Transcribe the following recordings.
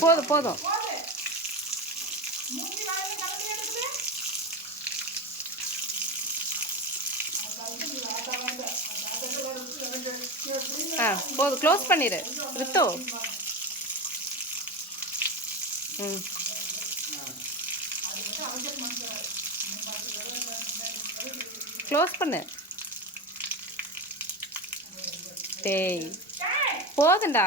போதும் போதும். போதும், க்ளோஸ் பண்ணிடு ரித்து. ம், க்ளோஸ் பண்ணு. டேய் போதுண்டா.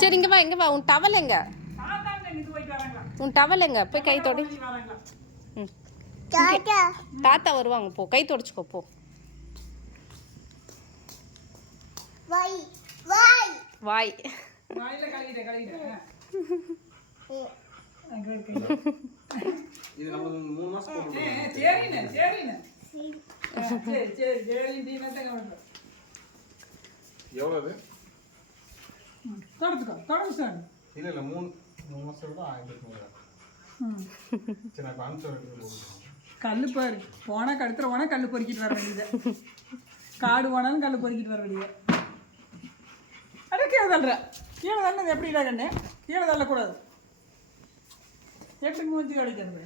சரி இங்க வா, இங்க வா. உன் டவல் எங்க? உன் டவல் எங்க? போய் கை தொடி. ம், தாத்தா வருவாங்க, போ கை தொடச்சிக்கோ போ. வாய் இது நம்ம 3 மாசம் போடுறோம். எவ்வளவு? இல்ல இல்ல 3 மாசம் விட 1000. சரி நான் கான்சர் கல் பாரு போனா கடுத்துற போனா கல் பொறுக்கிட்டு வர வேண்டியது. காடு போனாலும் கல் பொறுக்கிட்டு வர வேண்டியது. அட கீழே தள்ளுற. கீழே தள்ளது எப்படிடா கண்ணு? கீழே தள்ளக்கூடாது. எப்படி மூஞ்சி கழிக்கிறது?